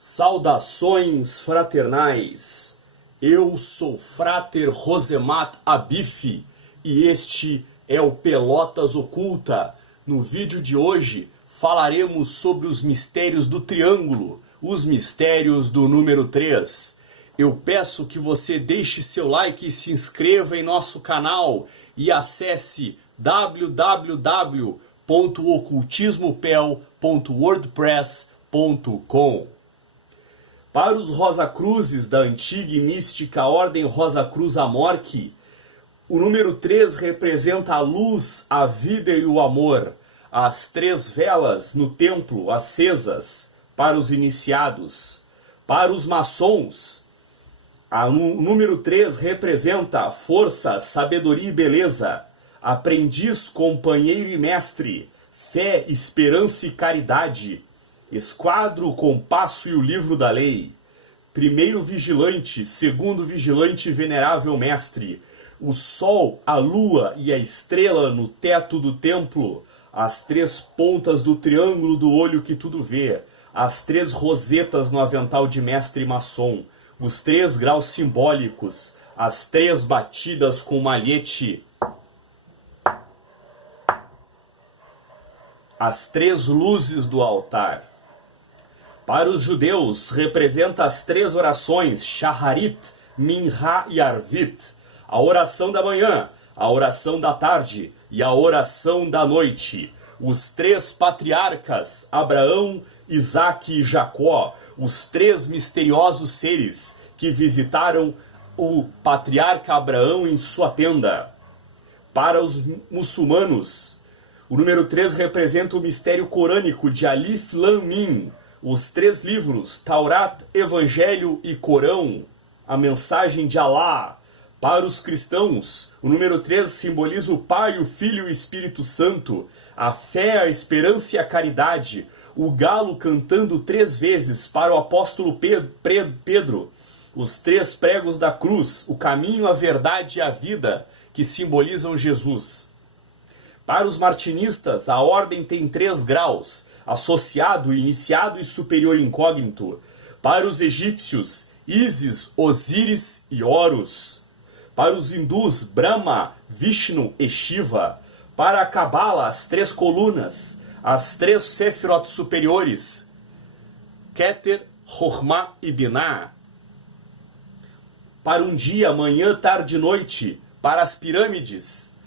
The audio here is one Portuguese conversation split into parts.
Saudações fraternais, eu sou Frater Rosemat Abif e este é o Pelotas Oculta. No vídeo de hoje falaremos sobre os mistérios do triângulo, os mistérios do número 3. Eu peço que você deixe seu like e se inscreva em nosso canal e acesse www.ocultismopel.wordpress.com. Para os Rosacruzes da antiga e mística Ordem Rosacruz Amorque, o número 3 representa a luz, a vida e o amor. As 3 velas no templo acesas para os iniciados. Para os maçons, o número 3 representa força, sabedoria e beleza. Aprendiz, companheiro e mestre. Fé, esperança e caridade. Esquadro, compasso e o livro da lei. Primeiro vigilante, segundo vigilante e venerável mestre. O sol, a lua e a estrela no teto do templo. As 3 pontas do triângulo do olho que tudo vê. As 3 rosetas no avental de mestre maçom. Os 3 graus simbólicos. As 3 batidas com malhete. As 3 luzes do altar. Para os judeus, representa as 3 orações, Shaharit, Minha e Arvit. A oração da manhã, a oração da tarde e a oração da noite. Os 3 patriarcas, Abraão, Isaque e Jacó. Os 3 misteriosos seres que visitaram o patriarca Abraão em sua tenda. Para os muçulmanos, o número 3 representa o mistério corânico de Alif Lam Mim. Os 3 livros, Taurat, Evangelho e Corão, a mensagem de Alá. Para os cristãos, o número 3 simboliza o Pai, o Filho e o Espírito Santo, a fé, a esperança e a caridade, o galo cantando 3 vezes para o apóstolo Pedro, os 3 pregos da cruz, o caminho, a verdade e a vida, que simbolizam Jesus. Para os martinistas, a ordem tem 3 graus, associado, iniciado e superior incógnito. Para os egípcios, Ísis, Osíris e Horus. Para os hindus, Brahma, Vishnu e Shiva. Para a Cabala, as 3 colunas, as 3 Sefirot superiores, Keter, Chokhmah e Binah. Para um dia, manhã, tarde e noite. Para as pirâmides,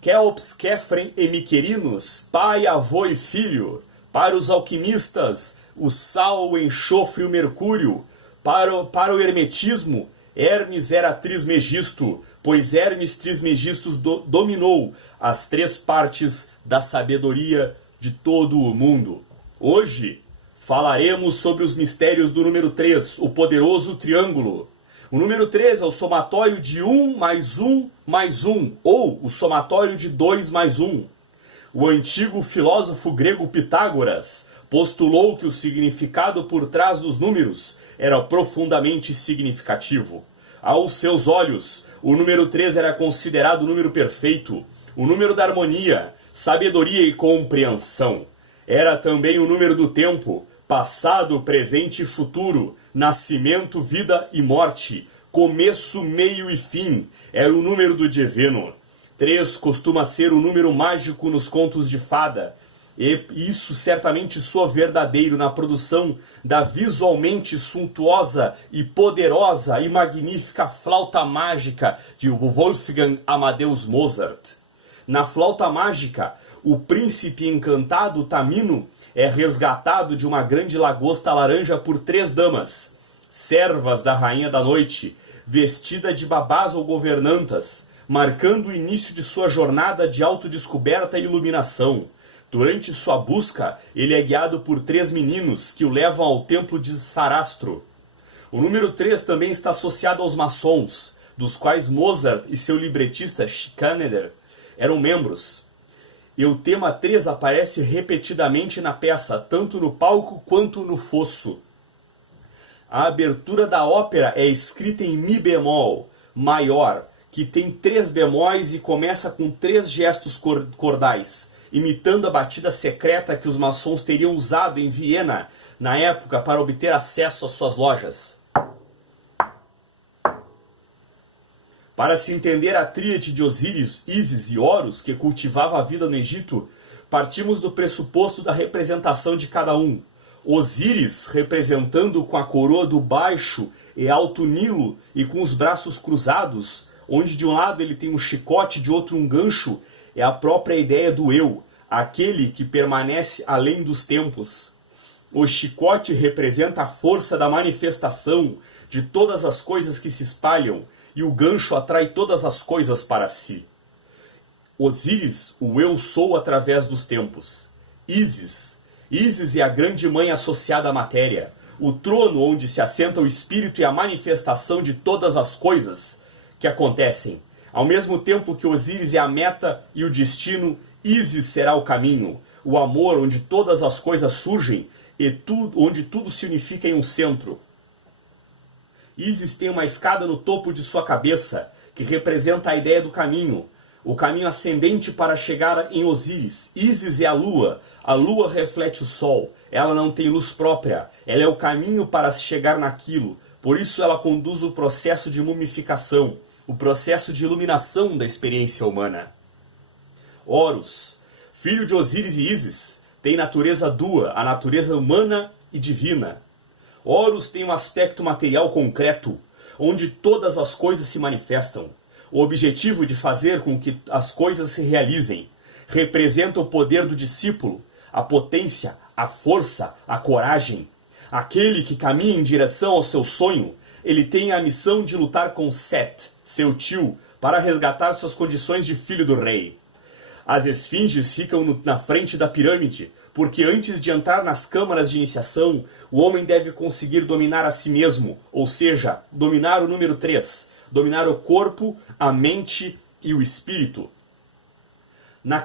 Kéops, Kéfren e Miquerinos, pai, avô e filho. Para os alquimistas, o sal, o enxofre e o mercúrio. Para o hermetismo, Hermes era Trismegisto, pois Hermes Trismegisto dominou as 3 partes da sabedoria de todo o mundo. Hoje falaremos sobre os mistérios do número 3, o poderoso triângulo. O número 3 é o somatório de 1 mais 1 mais 1, ou o somatório de 2 mais 1. O antigo filósofo grego Pitágoras postulou que o significado por trás dos números era profundamente significativo. Aos seus olhos, o número 3 era considerado o número perfeito, o número da harmonia, sabedoria e compreensão. Era também o número do tempo, passado, presente e futuro, nascimento, vida e morte, começo, meio e fim. Era o número do divino. 3 costuma ser o número mágico nos contos de fada. E isso certamente soa verdadeiro na produção da visualmente suntuosa e poderosa e magnífica flauta mágica de Wolfgang Amadeus Mozart. Na flauta mágica, o príncipe encantado Tamino é resgatado de uma grande lagosta laranja por 3 damas, servas da rainha da noite, vestida de babás ou governantas, marcando o início de sua jornada de autodescoberta e iluminação. Durante sua busca, ele é guiado por 3 meninos que o levam ao templo de Sarastro. O número 3 também está associado aos maçons, dos quais Mozart e seu libretista Schikaneder eram membros. E o tema 3 aparece repetidamente na peça, tanto no palco quanto no fosso. A abertura da ópera é escrita em Mi bemol, maior, que tem 3 bemóis e começa com 3 gestos cordais, imitando a batida secreta que os maçons teriam usado em Viena na época para obter acesso às suas lojas. Para se entender a tríade de Osíris, Ísis e Horus, que cultivava a vida no Egito, partimos do pressuposto da representação de cada um. Osíris representando com a coroa do baixo e alto Nilo e com os braços cruzados, onde de um lado ele tem um chicote, de outro um gancho, é a própria ideia do eu, aquele que permanece além dos tempos. O chicote representa a força da manifestação de todas as coisas que se espalham, e o gancho atrai todas as coisas para si. Osíris, o eu sou através dos tempos. Ísis é a grande mãe associada à matéria, o trono onde se assenta o espírito e a manifestação de todas as coisas que acontecem. Ao mesmo tempo que Osíris é a meta e o destino, Ísis será o caminho, o amor onde todas as coisas surgem e onde tudo se unifica em um centro. Ísis tem uma escada no topo de sua cabeça, que representa a ideia do caminho, o caminho ascendente para chegar em Osíris. Ísis é a lua reflete o sol, ela não tem luz própria, ela é o caminho para se chegar naquilo, por isso ela conduz o processo de mumificação, o processo de iluminação da experiência humana. Horus, filho de Osíris e Ísis, tem natureza dua, a natureza humana e divina. Horus tem um aspecto material concreto, onde todas as coisas se manifestam. O objetivo de fazer com que as coisas se realizem representa o poder do discípulo, a potência, a força, a coragem. Aquele que caminha em direção ao seu sonho, ele tem a missão de lutar com Set, seu tio, para resgatar suas condições de filho do rei. As esfinges ficam na frente da pirâmide, porque antes de entrar nas câmaras de iniciação, o homem deve conseguir dominar a si mesmo, ou seja, dominar o número 3, dominar o corpo, a mente e o espírito. Na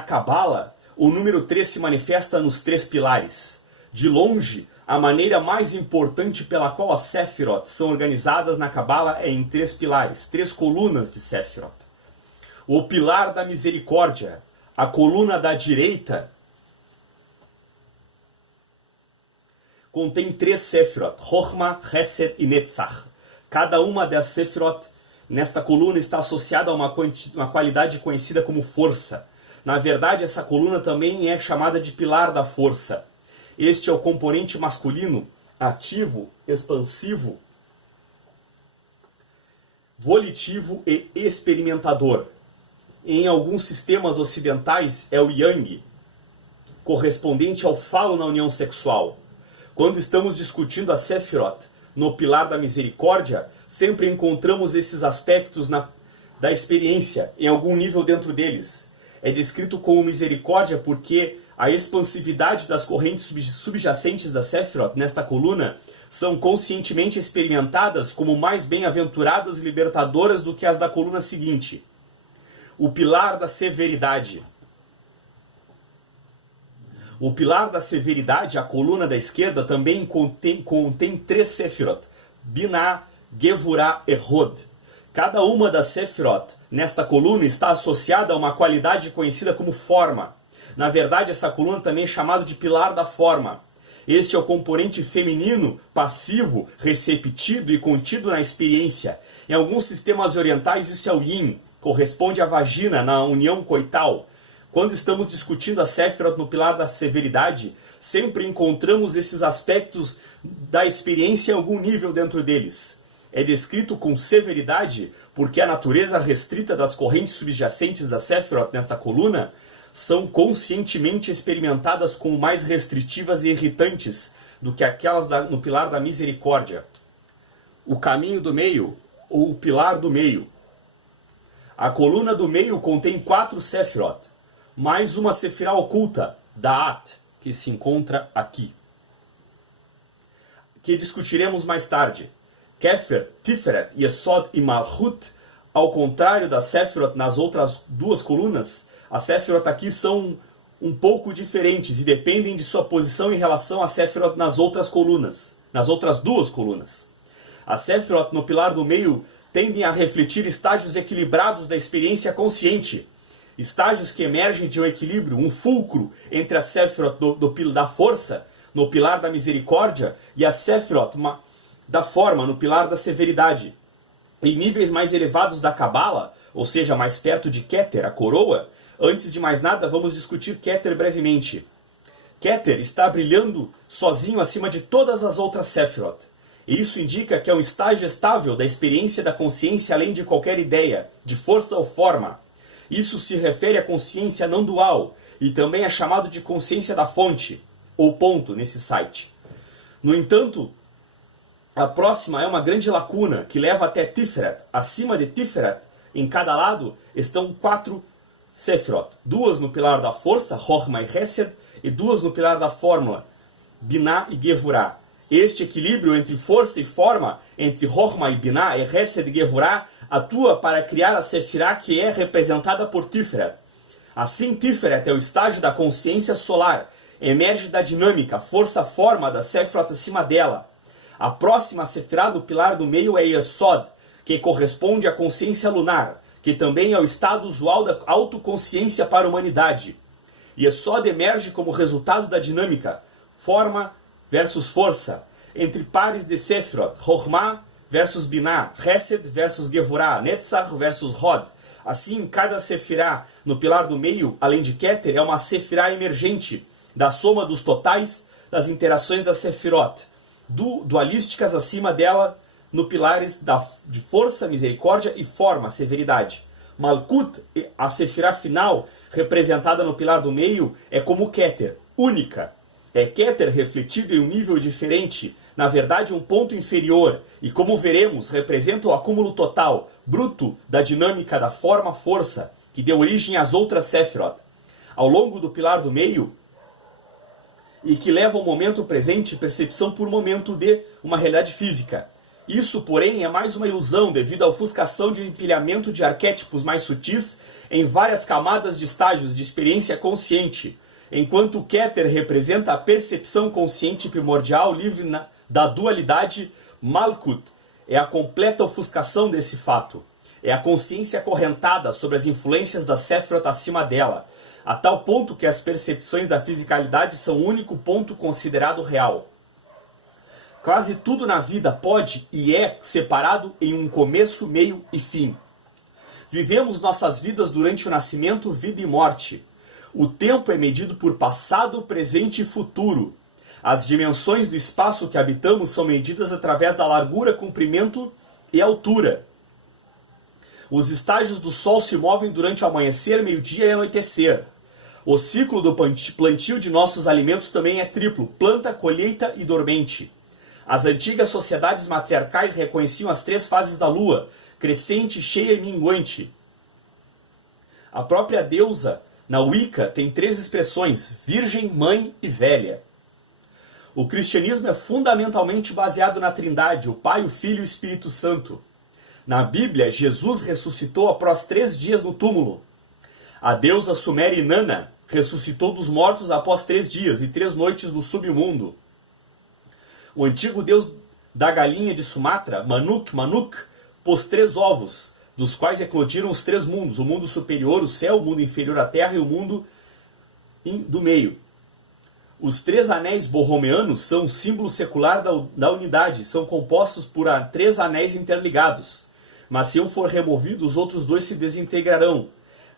Cabala, o número 3 se manifesta nos 3 pilares. De longe, a maneira mais importante pela qual as Sefirot são organizadas na Cabala é em 3 pilares, 3 colunas de Sefirot. O pilar da misericórdia, a coluna da direita, contém 3 Sefirot, Chokhmah, Chesed e Netzach. Cada uma das Sefirot nesta coluna está associada a uma qualidade conhecida como força. Na verdade, essa coluna também é chamada de pilar da força. Este é o componente masculino, ativo, expansivo, volitivo e experimentador. Em alguns sistemas ocidentais é o Yang, correspondente ao falo na união sexual. Quando estamos discutindo a Sefirot no pilar da misericórdia, sempre encontramos esses aspectos da experiência, em algum nível dentro deles. É descrito como misericórdia porque a expansividade das correntes subjacentes da Sefirot nesta coluna são conscientemente experimentadas como mais bem-aventuradas e libertadoras do que as da coluna seguinte. O pilar da severidade. O pilar da severidade, a coluna da esquerda, também contém 3 Sefirot, Binah, Gevurah e Hod. Cada uma das Sefirot nesta coluna está associada a uma qualidade conhecida como forma. Na verdade, essa coluna também é chamada de pilar da forma. Este é o componente feminino, passivo, receptivo e contido na experiência. Em alguns sistemas orientais isso é o Yin, corresponde à vagina na união coital. Quando estamos discutindo a Sefirot no pilar da severidade, sempre encontramos esses aspectos da experiência em algum nível dentro deles. É descrito com severidade porque a natureza restrita das correntes subjacentes da Sefirot nesta coluna são conscientemente experimentadas como mais restritivas e irritantes do que aquelas no pilar da misericórdia. O caminho do meio, ou o pilar do meio. A coluna do meio contém 4 Sefirot, mais uma Sefirah oculta, Da'at, que se encontra aqui, que discutiremos mais tarde. Kefer, Tiferet, Yesod e Malchut, ao contrário da Sefirot nas outras 2 colunas, as Sefirot aqui são um pouco diferentes e dependem de sua posição em relação às Sefirot nas outras colunas, nas outras 2 colunas. As Sefirot no pilar do meio tendem a refletir estágios equilibrados da experiência consciente, estágios que emergem de um equilíbrio, um fulcro entre a Sefirot da força, no pilar da misericórdia, e a Sefirot da forma, no pilar da severidade. Em níveis mais elevados da Cabala, ou seja, mais perto de Keter, a coroa, antes de mais nada, vamos discutir Keter brevemente. Keter está brilhando sozinho acima de todas as outras Sefirot. E isso indica que é um estágio estável da experiência da consciência além de qualquer ideia, de força ou forma. Isso se refere à consciência não dual, e também é chamado de consciência da fonte, ou ponto, nesse site. No entanto, a próxima é uma grande lacuna, que leva até Tiferet. Acima de Tiferet, em cada lado, estão 4 Sefirot. 2 no pilar da força, Chochma e Hesed, e 2 no pilar da fórmula, Binah e Gevurah. Este equilíbrio entre força e forma, entre Chochma e Binah, e Hesed e Gevurah, atua para criar a Sefirah que é representada por Tiferet. Assim, Tiferet é o estágio da consciência solar, emerge da dinâmica, força-forma da Sefirot acima dela. A próxima Sefirah do pilar do meio é Yesod, que corresponde à consciência lunar, que também é o estado usual da autoconsciência para a humanidade. Yesod emerge como resultado da dinâmica, forma versus força, entre pares de Sefirot, Chochma versus Binah, Hesed versus Gevurah, Netzach versus Hod. Assim, cada Sefirah no pilar do meio, além de Keter, é uma Sefirah emergente, da soma dos totais das interações das Sefirot, dualísticas acima dela, no pilares de força, misericórdia e forma, severidade. Malkut, a Sefirah final, representada no pilar do meio, é como Keter, única. É Keter refletido em um nível diferente, na verdade um ponto inferior, e como veremos, representa o acúmulo total, bruto, da dinâmica da forma-força, que deu origem às outras Sefirot. Ao longo do pilar do meio, e que leva ao momento presente, percepção por momento de uma realidade física. Isso, porém, é mais uma ilusão devido à ofuscação de empilhamento de arquétipos mais sutis em várias camadas de estágios de experiência consciente, enquanto o Keter representa a percepção consciente primordial livre da dualidade, Malkut é a completa ofuscação desse fato. É a consciência acorrentada sobre as influências da Sefirot acima dela, a tal ponto que as percepções da fisicalidade são o único ponto considerado real. Quase tudo na vida pode e é separado em um começo, meio e fim. Vivemos nossas vidas durante o nascimento, vida e morte. O tempo é medido por passado, presente e futuro. As dimensões do espaço que habitamos são medidas através da largura, comprimento e altura. Os estágios do Sol se movem durante o amanhecer, meio-dia e anoitecer. O ciclo do plantio de nossos alimentos também é triplo: planta, colheita e dormente. As antigas sociedades matriarcais reconheciam as 3 fases da lua: crescente, cheia e minguante. A própria deusa, na Wicca, tem 3 expressões: virgem, mãe e velha. O cristianismo é fundamentalmente baseado na Trindade, o Pai, o Filho e o Espírito Santo. Na Bíblia, Jesus ressuscitou após 3 dias no túmulo. A deusa suméria Inanna ressuscitou dos mortos após 3 dias e 3 noites no submundo. O antigo deus da galinha de Sumatra, Manuk, pôs 3 ovos, dos quais eclodiram os 3 mundos: o mundo superior, o céu, o mundo inferior, a terra, e o mundo do meio. Os 3 anéis borromeanos são um símbolo secular da unidade, são compostos por 3 anéis interligados. Mas se um for removido, os outros 2 se desintegrarão.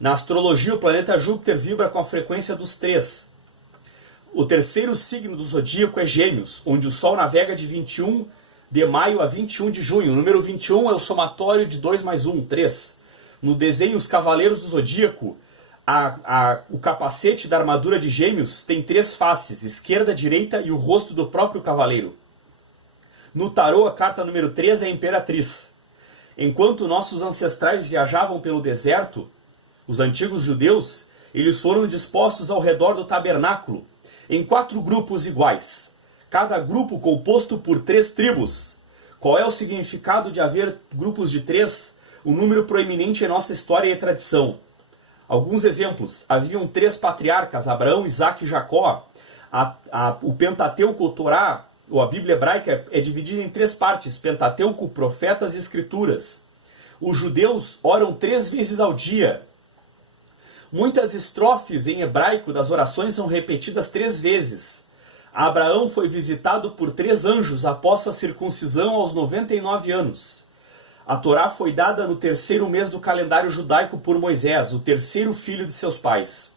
Na astrologia, o planeta Júpiter vibra com a frequência dos 3. O terceiro signo do zodíaco é Gêmeos, onde o Sol navega de 21 de maio a 21 de junho. O número 21 é o somatório de 2 mais 1, 3. No desenho Os Cavaleiros do Zodíaco, o capacete da armadura de Gêmeos tem 3 faces: esquerda, direita e o rosto do próprio cavaleiro. No tarô, a carta número 3 é a Imperatriz. Enquanto nossos ancestrais viajavam pelo deserto, os antigos judeus, eles foram dispostos ao redor do tabernáculo, em 4 grupos iguais, cada grupo composto por 3 tribos. Qual é o significado de haver grupos de 3? Um número proeminente em nossa história e tradição. Alguns exemplos: haviam 3 patriarcas, Abraão, Isaque e Jacó. O Pentateuco, o Torá, ou a Bíblia hebraica, é dividida em 3 partes: Pentateuco, Profetas e Escrituras. Os judeus oram 3 vezes ao dia. Muitas estrofes em hebraico das orações são repetidas 3 vezes. Abraão foi visitado por 3 anjos após sua circuncisão aos 99 anos. A Torá foi dada no 3º mês do calendário judaico por Moisés, o 3º filho de seus pais.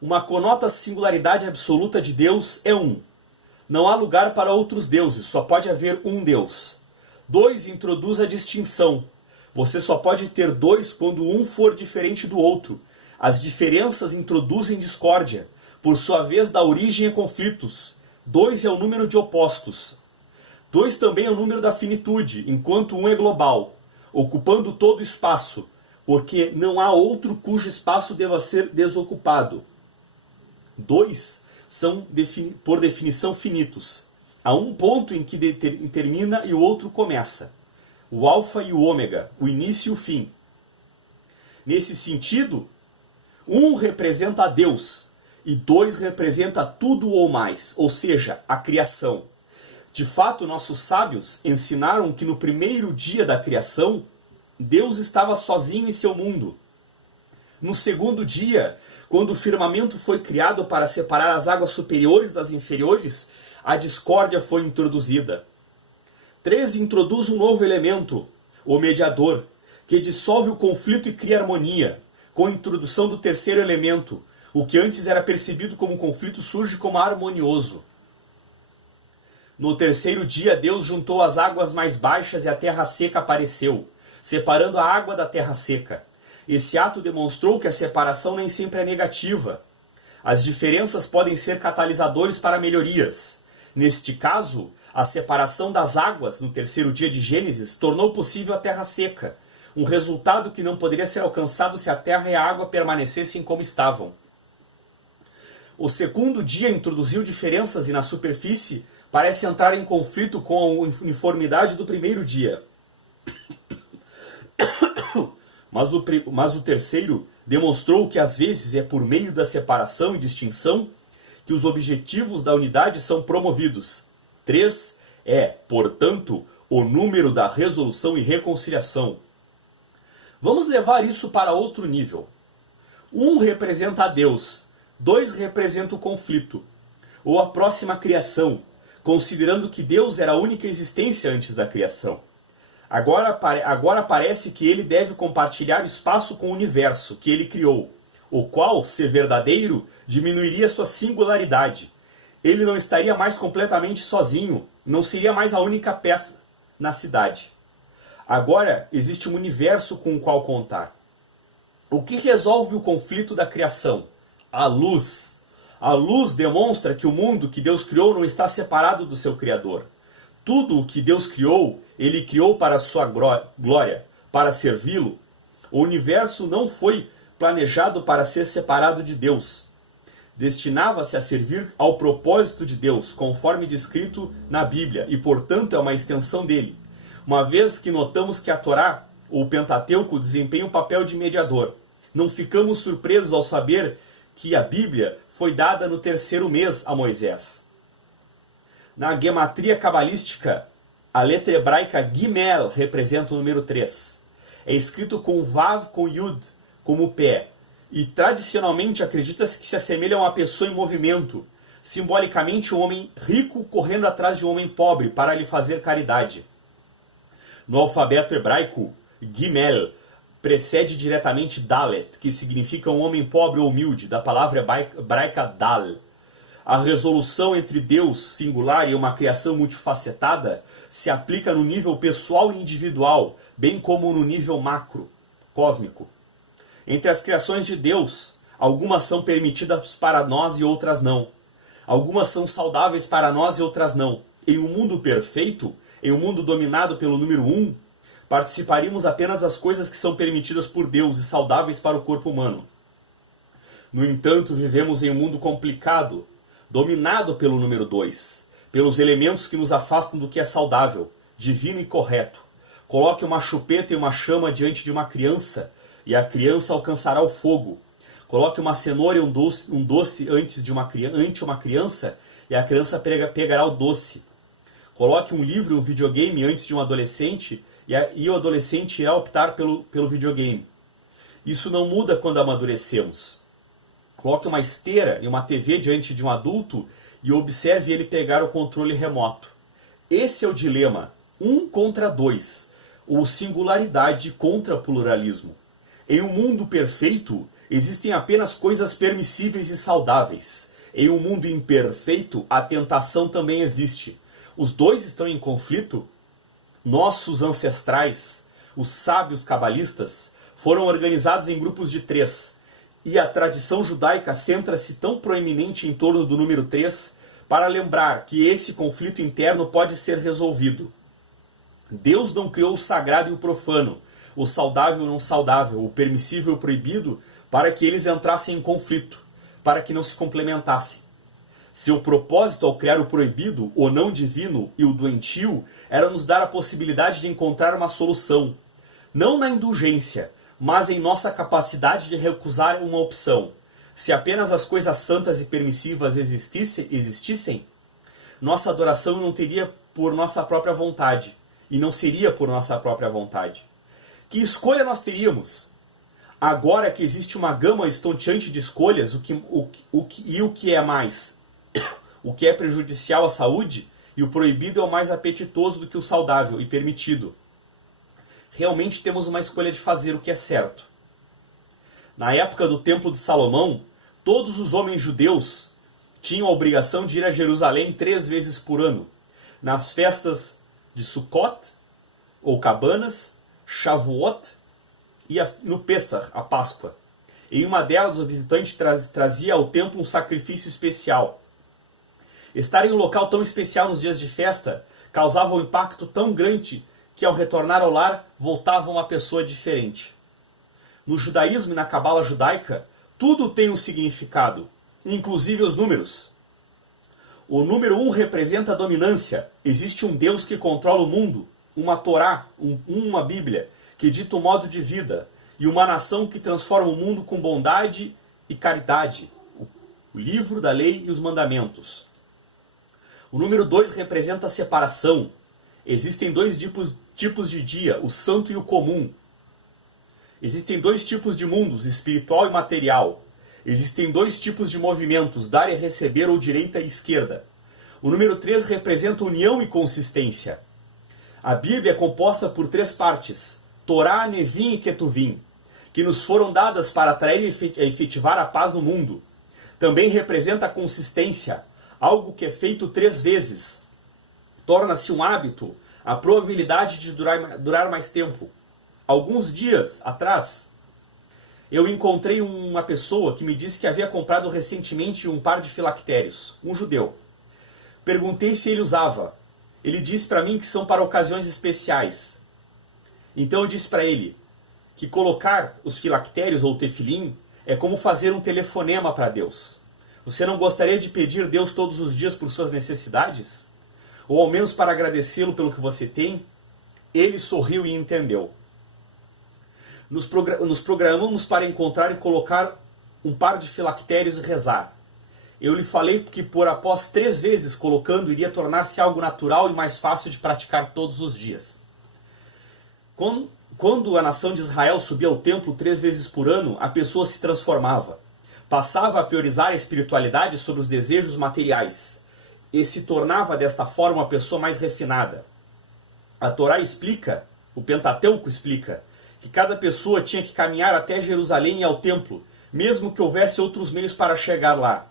Uma conota singularidade absoluta de Deus é um. Não há lugar para outros deuses, só pode haver um Deus. 2 introduz a distinção. Você só pode ter 2 quando um for diferente do outro. As diferenças introduzem discórdia. Por sua vez, dá origem a conflitos. 2 é o número de opostos. 2 também é o número da finitude, enquanto 1 é global, ocupando todo o espaço, porque não há outro cujo espaço deva ser desocupado. 2 são, por definição, finitos. Há um ponto em que termina e o outro começa. O alfa e o ômega, o início e o fim. Nesse sentido, 1 representa a Deus e 2 representa tudo ou mais, ou seja, a criação. De fato, nossos sábios ensinaram que no primeiro dia da criação, Deus estava sozinho em seu mundo. No segundo dia, quando o firmamento foi criado para separar as águas superiores das inferiores, a discórdia foi introduzida. 3 introduz um novo elemento, o mediador, que dissolve o conflito e cria harmonia. Com a introdução do 3º elemento, o que antes era percebido como conflito surge como harmonioso. No 3º dia, Deus juntou as águas mais baixas e a terra seca apareceu, separando a água da terra seca. Esse ato demonstrou que a separação nem sempre é negativa. As diferenças podem ser catalisadores para melhorias. Neste caso, a separação das águas no 3º dia de Gênesis tornou possível a terra seca, um resultado que não poderia ser alcançado se a terra e a água permanecessem como estavam. O 2º dia introduziu diferenças e na superfície parece entrar em conflito com a uniformidade do 1º dia. Mas o 3º demonstrou que às vezes é por meio da separação e distinção que os objetivos da unidade são promovidos. 3 é, portanto, o número da resolução e reconciliação. Vamos levar isso para outro nível. 1 representa a Deus, 2 representa o conflito, ou a próxima criação, considerando que Deus era a única existência antes da criação. Agora parece que ele deve compartilhar espaço com o universo que ele criou, o qual, se verdadeiro, diminuiria sua singularidade. Ele não estaria mais completamente sozinho, não seria mais a única peça na cidade. Agora existe um universo com o qual contar. O que resolve o conflito da criação? A luz. A luz demonstra que o mundo que Deus criou não está separado do seu Criador. Tudo o que Deus criou, Ele criou para a sua glória, para servi-lo. O universo não foi planejado para ser separado de Deus. Destinava-se a servir ao propósito de Deus, conforme descrito na Bíblia, e portanto é uma extensão dele. Uma vez que notamos que a Torá, ou o Pentateuco, desempenha o papel de mediador, não ficamos surpresos ao saber que a Bíblia foi dada no 3º mês a Moisés. Na gematria cabalística, a letra hebraica Gimel representa o número 3. É escrito com Vav com Yud, como pé, e tradicionalmente acredita-se que se assemelha a uma pessoa em movimento, simbolicamente um homem rico correndo atrás de um homem pobre para lhe fazer caridade. No alfabeto hebraico, Gimel precede diretamente Dalet, que significa um homem pobre ou humilde, da palavra hebraica Dal. A resolução entre Deus singular e uma criação multifacetada se aplica no nível pessoal e individual, bem como no nível macro, cósmico. Entre as criações de Deus, algumas são permitidas para nós e outras não. Algumas são saudáveis para nós e outras não. Em um mundo perfeito, em um mundo dominado pelo número 1, participaríamos apenas das coisas que são permitidas por Deus e saudáveis para o corpo humano. No entanto, vivemos em um mundo complicado, dominado pelo número 2, pelos elementos que nos afastam do que é saudável, divino e correto. Coloque uma chupeta e uma chama diante de uma criança, e a criança alcançará o fogo. Coloque uma cenoura e um doce ante uma criança, e a criança pegará o doce. Coloque um livro e um videogame antes de um adolescente, e o adolescente irá optar pelo videogame. Isso não muda quando amadurecemos. Coloque uma esteira e uma TV diante de um adulto, e observe ele pegar o controle remoto. Esse é o dilema, 1 contra 2, ou singularidade contra pluralismo. Em um mundo perfeito, existem apenas coisas permissíveis e saudáveis. Em um mundo imperfeito, a tentação também existe. Os dois estão em conflito. Nossos ancestrais, os sábios cabalistas, foram organizados em grupos de 3. E a tradição judaica centra-se tão proeminente em torno do número 3 para lembrar que esse conflito interno pode ser resolvido. Deus não criou o sagrado e o profano, o saudável e o não saudável, o permissível e o proibido, para que eles entrassem em conflito, para que não se complementassem. Seu propósito ao criar o proibido, o não divino e o doentio, era nos dar a possibilidade de encontrar uma solução, não na indulgência, mas em nossa capacidade de recusar uma opção. Se apenas as coisas santas e permissivas existissem, nossa adoração não teria por nossa própria vontade, e não seria por nossa própria vontade. Que escolha nós teríamos? Agora que existe uma gama estonteante de escolhas, o que é mais? O que é prejudicial à saúde e o proibido é o mais apetitoso do que o saudável e permitido. Realmente temos uma escolha de fazer o que é certo. Na época do Templo de Salomão, todos os homens judeus tinham a obrigação de ir a Jerusalém 3 vezes por ano, nas festas de Sukkot, ou Cabanas, Shavuot e no Pessah, a Páscoa. Em uma delas, o visitante trazia ao templo um sacrifício especial. Estar em um local tão especial nos dias de festa causava um impacto tão grande que, ao retornar ao lar, voltava uma pessoa diferente. No judaísmo e na cabala judaica, tudo tem um significado, inclusive os números. O número 1 representa a dominância. Existe um Deus que controla o mundo, uma Torá, uma Bíblia, que dita o modo de vida, e uma nação que transforma o mundo com bondade e caridade, o livro da lei e os mandamentos. O número 2 representa a separação. Existem 2 tipos de dia, o santo e o comum. Existem 2 tipos de mundos, espiritual e material. Existem 2 tipos de movimentos, dar e receber ou direita e esquerda. O número 3 representa união e consistência. A Bíblia é composta por 3 partes, Torá, Nevim e Ketuvim, que nos foram dadas para atrair e efetivar a paz no mundo. Também representa a consistência, algo que é feito 3 vezes. Torna-se um hábito, a probabilidade de durar mais tempo. Alguns dias atrás, eu encontrei uma pessoa que me disse que havia comprado recentemente um par de filactérios, um judeu. Perguntei se ele usava. Ele disse para mim que são para ocasiões especiais. Então eu disse para ele que colocar os filactérios ou tefilim é como fazer um telefonema para Deus. Você não gostaria de pedir a Deus todos os dias por suas necessidades? Ou ao menos para agradecê-lo pelo que você tem? Ele sorriu e entendeu. Nos programamos para encontrar e colocar um par de filactérios e rezar. Eu lhe falei que após 3 vezes colocando iria tornar-se algo natural e mais fácil de praticar todos os dias. Quando a nação de Israel subia ao templo 3 vezes por ano, a pessoa se transformava. Passava a priorizar a espiritualidade sobre os desejos materiais e se tornava desta forma uma pessoa mais refinada. A Torá explica, o Pentateuco explica, que cada pessoa tinha que caminhar até Jerusalém e ao templo, mesmo que houvesse outros meios para chegar lá.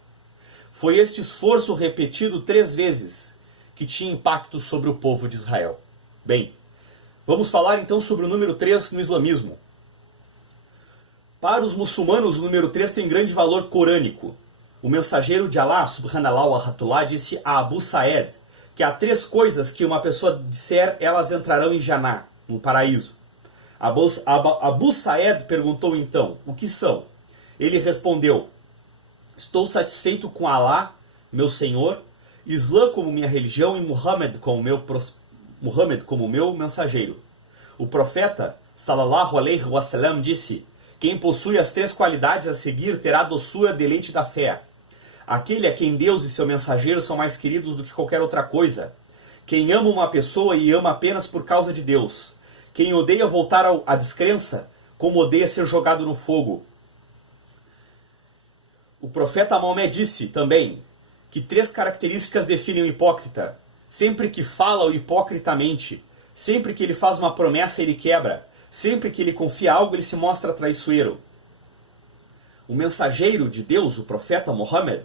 Foi este esforço repetido 3 vezes que tinha impacto sobre o povo de Israel. Bem, vamos falar então sobre o número 3 no islamismo. Para os muçulmanos, o número 3 tem grande valor corânico. O mensageiro de Allah, subhanallah wa rahmatullah, disse a Abu Sa'ed que há 3 coisas que uma pessoa disser, elas entrarão em Jannah, no paraíso. Abu Sa'ed perguntou então, o que são? Ele respondeu, estou satisfeito com Allah, meu Senhor, Islã como minha religião e Muhammad como meu mensageiro. O profeta, sallallahu alaihi wasallam, disse, quem possui as 3 qualidades a seguir terá a doçura deleite da fé. Aquele a quem Deus e seu mensageiro são mais queridos do que qualquer outra coisa. Quem ama uma pessoa e ama apenas por causa de Deus. Quem odeia voltar à descrença, como odeia ser jogado no fogo. O profeta Maomé disse também, que 3 características definem o hipócrita. Sempre que fala, o hipócrita mente. Sempre que ele faz uma promessa, ele quebra. Sempre que ele confia algo, ele se mostra traiçoeiro. O mensageiro de Deus, o profeta Muhammad,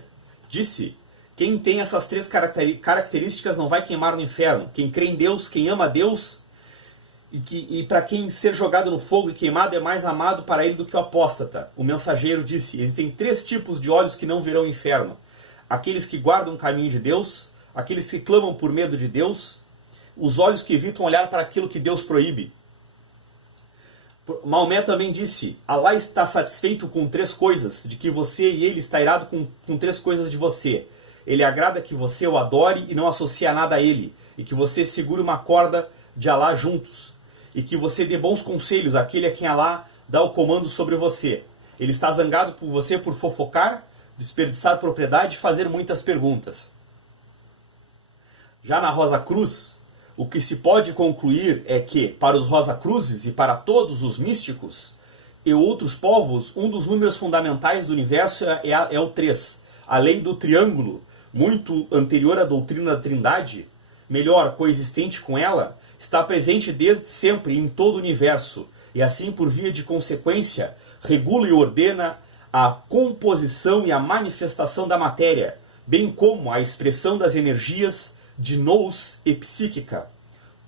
disse: quem tem essas 3 características não vai queimar no inferno. Quem crê em Deus, quem ama Deus, e para quem ser jogado no fogo e queimado é mais amado para ele do que o apóstata. O mensageiro disse: existem 3 tipos de olhos que não virão ao inferno. Aqueles que guardam o caminho de Deus, aqueles que clamam por medo de Deus, os olhos que evitam olhar para aquilo que Deus proíbe. Maomé também disse: Allah está satisfeito com 3 coisas, de que você e ele está irado com 3 coisas de você. Ele agrada que você o adore e não associe nada a ele, e que você segure uma corda de Allah juntos, e que você dê bons conselhos àquele a quem Allah dá o comando sobre você. Ele está zangado por você por fofocar, desperdiçar propriedade e fazer muitas perguntas. Já na Rosa Cruz, o que se pode concluir é que, para os Rosa Cruzes e para todos os místicos e outros povos, um dos números fundamentais do universo é o 3, a lei do triângulo, muito anterior à doutrina da Trindade, melhor, coexistente com ela, está presente desde sempre em todo o universo, e assim, por via de consequência, regula e ordena a composição e a manifestação da matéria, bem como a expressão das energias de nous e psíquica.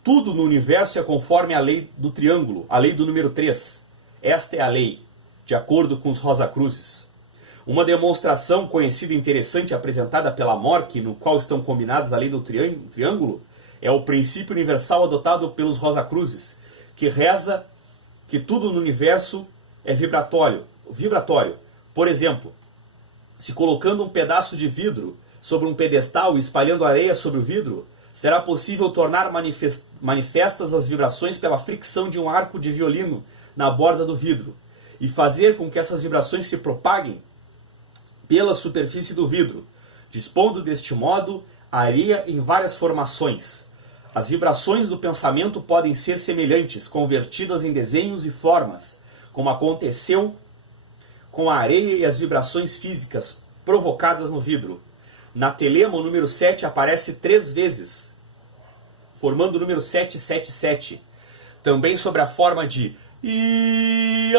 Tudo no universo é conforme a lei do triângulo, a lei do número 3. Esta é a lei, de acordo com os Rosa Cruzes. Uma demonstração conhecida e interessante apresentada pela Mork, no qual estão combinados a lei do triângulo, é o princípio universal adotado pelos Rosa Cruzes, que reza que tudo no universo é vibratório. Por exemplo, se colocando um pedaço de vidro sobre um pedestal e espalhando areia sobre o vidro, será possível tornar manifestas as vibrações pela fricção de um arco de violino na borda do vidro, e fazer com que essas vibrações se propaguem pela superfície do vidro, dispondo deste modo a areia em várias formações. As vibrações do pensamento podem ser semelhantes, convertidas em desenhos e formas, como aconteceu com a areia e as vibrações físicas provocadas no vidro. Na telema, o número 7 aparece 3 vezes, formando o número 777. Também sobre a forma de Ia,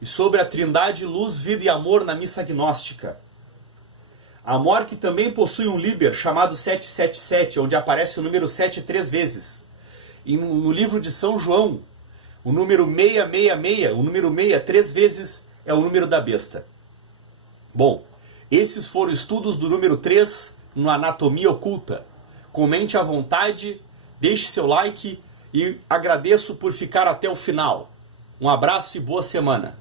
e sobre a trindade luz, vida e amor na missa gnóstica. A Mork também possui um liber chamado 777, onde aparece o número 7 3 vezes. E no livro de São João, o número 666, o número 6 3 vezes, é o número da besta. Bom, esses foram estudos do número 3 no Anatomia Oculta. Comente à vontade, deixe seu like e agradeço por ficar até o final. Um abraço e boa semana.